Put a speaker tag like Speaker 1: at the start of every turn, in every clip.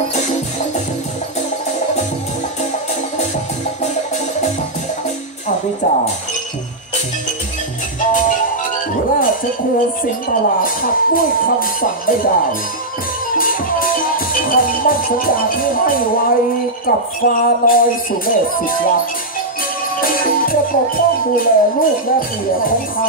Speaker 1: อภิจาราชครูสิงห์ตลาขับด้วยคำสั่งไม่ได้คำมั่นสัญญาที่ให้ไว้กับฟ้าน้อยสุเมธสิทธิ์ลักจะปกป้องดูแลลูกและเมียของเขา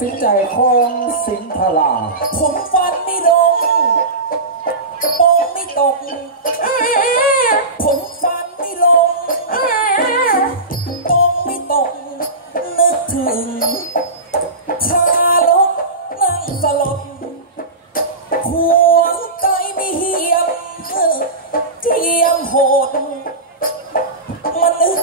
Speaker 2: สิน
Speaker 1: ใจของสิงห์ตลา
Speaker 2: ผมฟันไม่ลงปองไม่ตก ผมฟันไม่ลงปองไม่ตก นึกถึงทารกนั่งสลบหัวใจไม่เหี่ยมเทียมโหดมานึก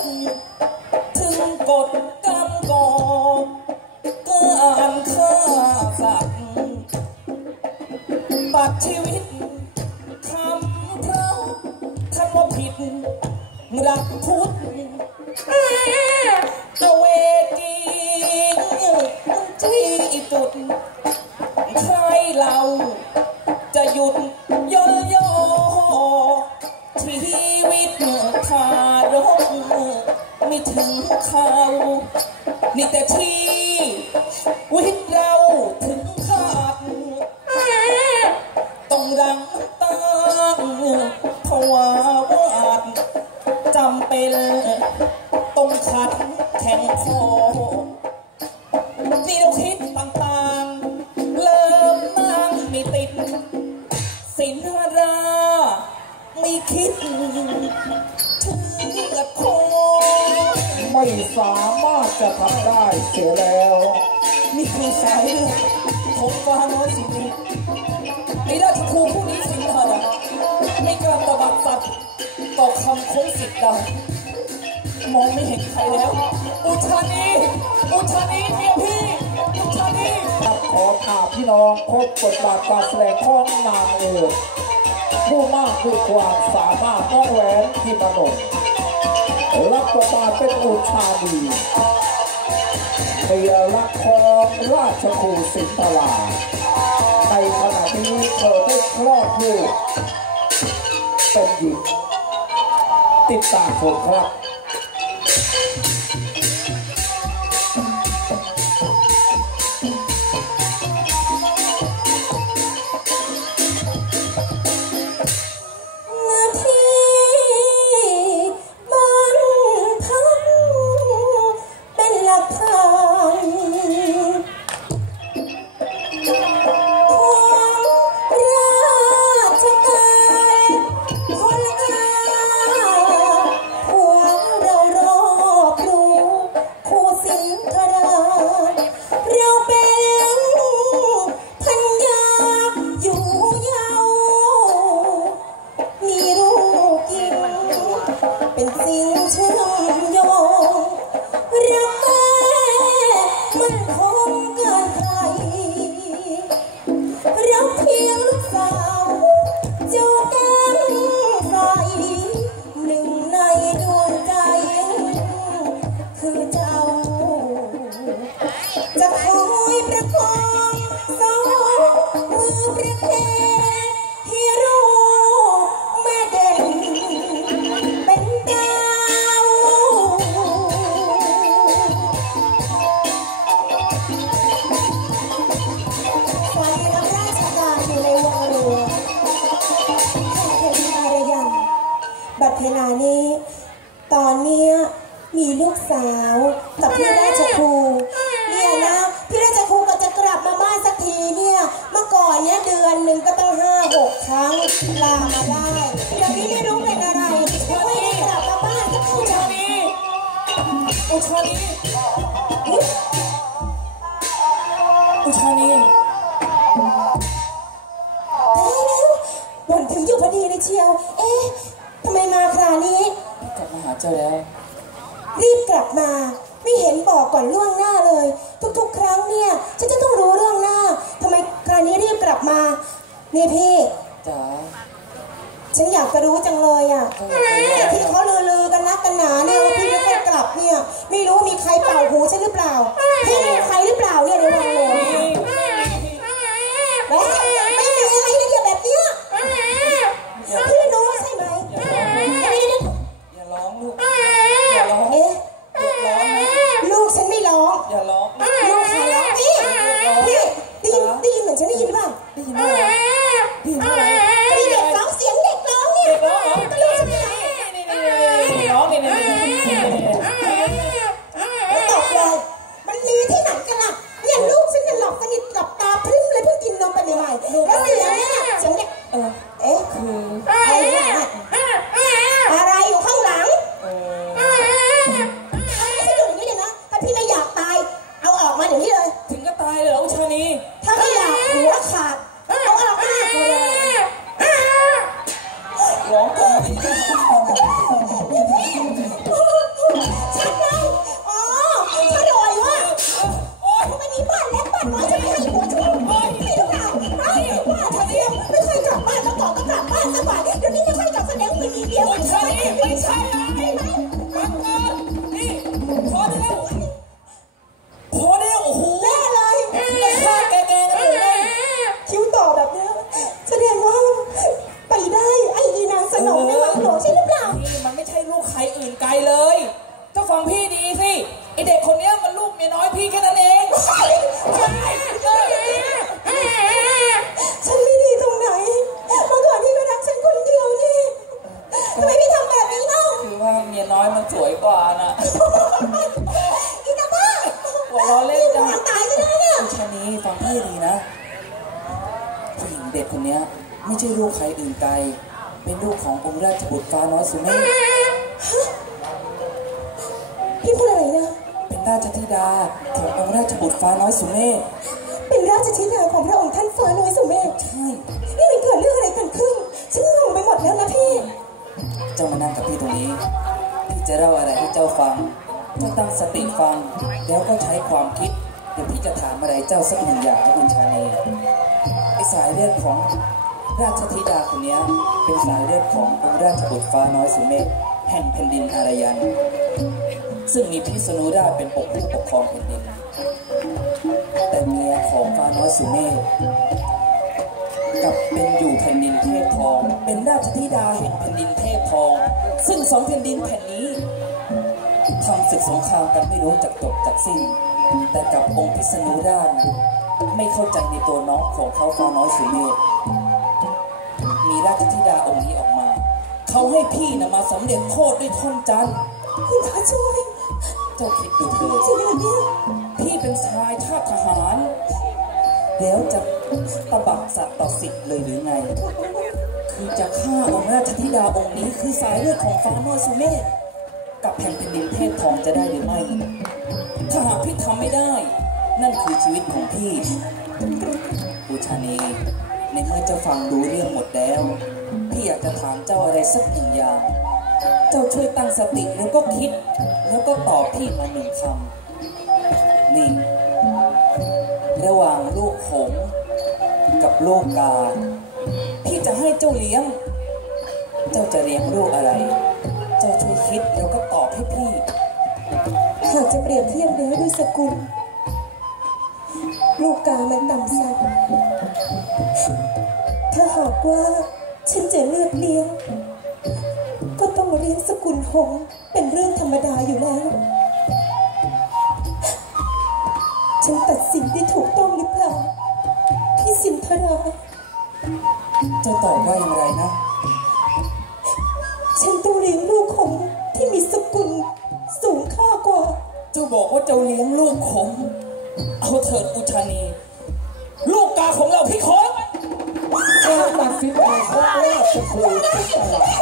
Speaker 2: จ คือสา
Speaker 1: ย
Speaker 2: เลือดของฟ้าน้อยสิงห์ไอ้ราชครูผู้นี้สิงห์ราไม่กล้าตบัดสัตว์ต่อคำโคงสิทธิ์ใดมองไม่เห็นใครแล้ว อุชานีอุชานีเมียพี่อุชานี
Speaker 1: รับขอถามพี่น้องพบบทบาทการแสดงของนางเอกผู้มากด้วยความสามารถน้องแหวนที่มนงรับบทบาทเป็นอุชาดี พยายรักคองราชครูสิงห์ตลาดในขณะนี้เธอได้คลอดลูกเป็นหญิงติดตามผมครับ
Speaker 2: ลูกสาวกับพี่ราชครูเนี่ยนะพี่ราชครูก็จะกลับมาบ้านสักทีเนี่ยเมื่อก่อนเนี่ยเดือนหนึ่งก็ต้องห้าหกครั้งลามาได้เดี๋ยวนี้ไม่รู้เป็นอะไรไม่ได้กลับมาบ้านสักทีจะมีอุชานีอุชานีเฮ้ย
Speaker 1: นถึงอยู่พอดีเลยเชียว เอ๊ะทำไมมาคราวนี้
Speaker 2: กลับมาหาเจ้าแล้ว
Speaker 1: รีบกลับมา ไม่เห็นบอกก่อนล่วงหน้าเลย ทุกๆ ครั้งเนี่ยฉันจะต้องรู้เรื่องหน้าทำไมคราวนี้รีบกลับมานี่พี่
Speaker 2: จ๋า
Speaker 1: ฉันอยากจะรู้จังเลยอะ
Speaker 2: เจ้าอยากรู้อะไร
Speaker 1: ที่เขาลือๆกันนักกันหนาเนี่ยว่าพี่ไม่ค่อยกลับเนี่ย ไม่รู้ว่ามีใครเป่าหูฉันหรือเปล่าพี่มีใคร อีตาบ้าหัวเรา
Speaker 2: เล่นจัง
Speaker 1: ตายจะได้เนี่ย
Speaker 2: ผู้ชายนี้ฟังพี่ดีนะ ผู้หญิงเด็กคนเนี้ย ไม่ใช่ลูกใครอื่นไกล เป็นลูกขององค์ราชบุตรฟ้าน้อยสุเมธ
Speaker 1: พี่พูดอะไรเนะ
Speaker 2: เป็นราชธิดาขององค์ราชบุตรฟ้าน้อยสุเมธ
Speaker 1: เป็นราชธิดาของพระองค์ท่านฟ้าน้อยสุเมธ
Speaker 2: ใช่
Speaker 1: นี่มันเกิดเรื่องอะไรกันขึ้นฉันงงไปหมดแล้วนะพี่
Speaker 2: เจ้ามานั่งกับพี่ตรงนี้ พี่จะเล่าอะไรให้เจ้าฟังเจ้าตั้งสติฟัง แล้วก็ใช้ความคิด เดี๋ยวพี่จะถามอะไรเจ้าสักหนึ่งอย่างนะคุณชานีไอสายเลือดของราชธิดาคนนี้เป็นสายเลือดขององค์ราชบุตรฟ้าน้อยสุเมธแห่งแผ่นดินอารยัน ซึ่งมีพิษณุราชเป็นปกผู้ปกครองแผ่นดิน แต่เมียของฟ้าน้อยสุเมธกับเป็นอยู่แผ่นดิน เทพทองเป็นราชธิดาแห่งแผ่นดินเทพทอง ซึ่งสองแผ่นดินแผ่นนี้ทำศึกสงครามกันไม่รู้จักจบจักสิ้น แต่กับองค์พิษณุราชน่ะไม่เข้าใจในตัวน้องของเขาฟ้าน้อยสุเมธมีราชธิดาองค์นี้ออกมา เขาให้พี่นะมาสำเร็จโทษด้วยท่อนจันทร์
Speaker 1: คุณพระช่วย
Speaker 2: เจ้าคิดดูเถิด
Speaker 1: จริงเหรอเนี่ย
Speaker 2: พี่เป็นชายชาติทหาร แล้วจะตบักสัตว์ต่อสิทธิ์เลยหรือไง คือจะฆ่าองค์ราชธิดาองค์นี้คือสายเลือดของฟ้าน้อยสุเมธกับแผ่นดินเทพทองจะได้หรือไม่ ถ้าหากพี่ทำไม่ได้ นั่นคือชีวิตของพี่บูชานีในเมื่อเจ้าฟังรู้เรื่องหมดแล้ว พี่อยากจะถามเจ้าอะไรสักหนึ่งอย่าง เจ้าช่วยตั้งสติแล้วก็คิด แล้วก็ตอบพี่มาหนึ่งคำนี่ ระหว่างลูกหงกับลูกกา ให้เจ้าเลี้ยง เจ้าจะเลี้ยงลูกอะไร เจ้าช่วยคิดแล้วก็ตอบให้พี่
Speaker 1: หากจะเปรียบเทียบแล้วด้วยสกุล ลูกกามันต่ำสักถ้าหากว่าฉันจะเลือกเลี้ยง ก็ต้องเลี้ยงสกุลหงเป็นเรื่องธรรมดาอยู่แล้ว ฉันตัดสินได้ถูกต้องหรือเปล่าพี่สินธรา
Speaker 2: จ้าตอบว่าอย่างไรนะ
Speaker 1: ฉันต้องเลี้ยงลูกของที่มีสกุลสูงค่ากว่า
Speaker 2: เจ้าบอกว่าเจ้าเลี้ยงลูกขมเอาเถิดอุชานี ลูกกาของเราพี่ขอ
Speaker 3: การตัดสินใจของราชครูสิงห์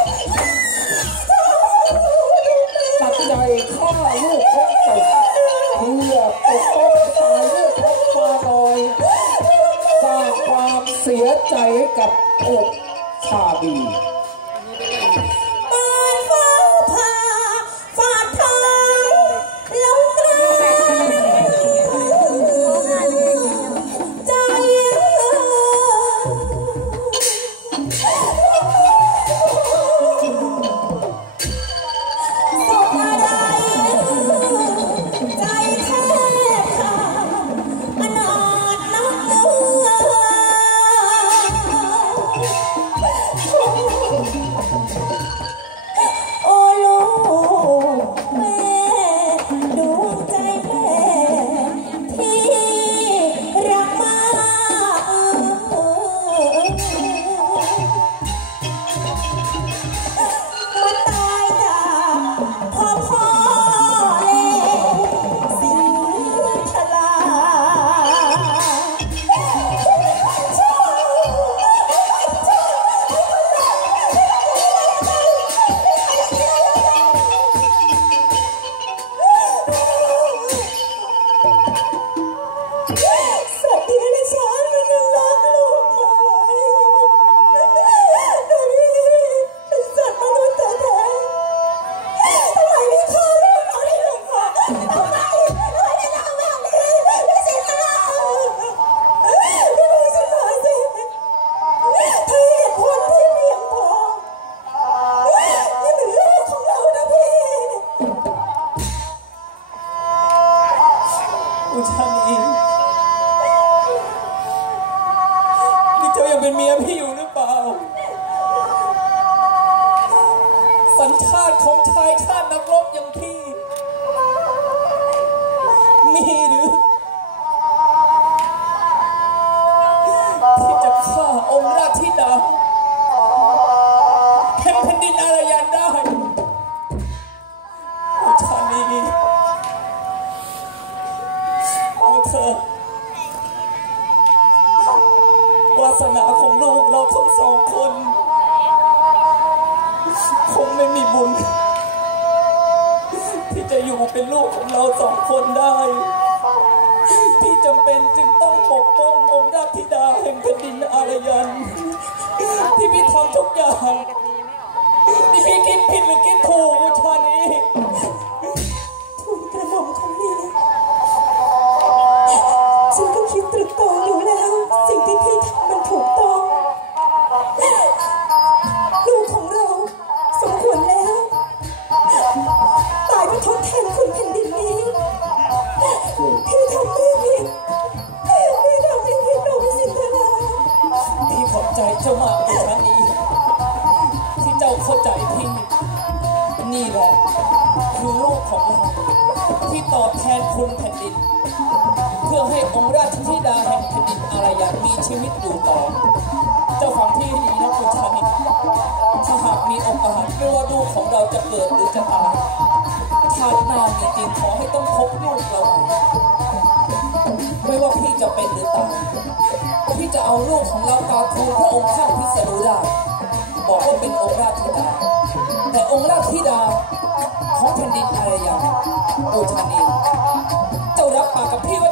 Speaker 1: แผ่น
Speaker 2: ดินอารยันได้อุชานีเอาเถอวาสนาของลูกเราทั้งสองคน คงไม่มีบุญ ที่จะอยู่เป็นลูกของเราสองคนได้พี่จำเป็นจึงต้องปกป้ององค์ราชธิดาแห่งแผ่นดินอารยันที่พี่ทำทุกอย่าง พี่คิดผิดหรือคิดถูกอุชานี้ จะเกิดหรือจะตายชาติหน้ามีจริงขอให้ต้องพบลูกเราไม่ว่าพี่จะเป็นหรือตายที่จะเอาลูกของเรากาบทูลพระองค์ข้าพิสรุได้บอกว่าเป็นองค์ราชธิดา แต่องค์ราชธิดาของแผ่นดินอารยันโอชานีจะรับปากกับพี่ว่า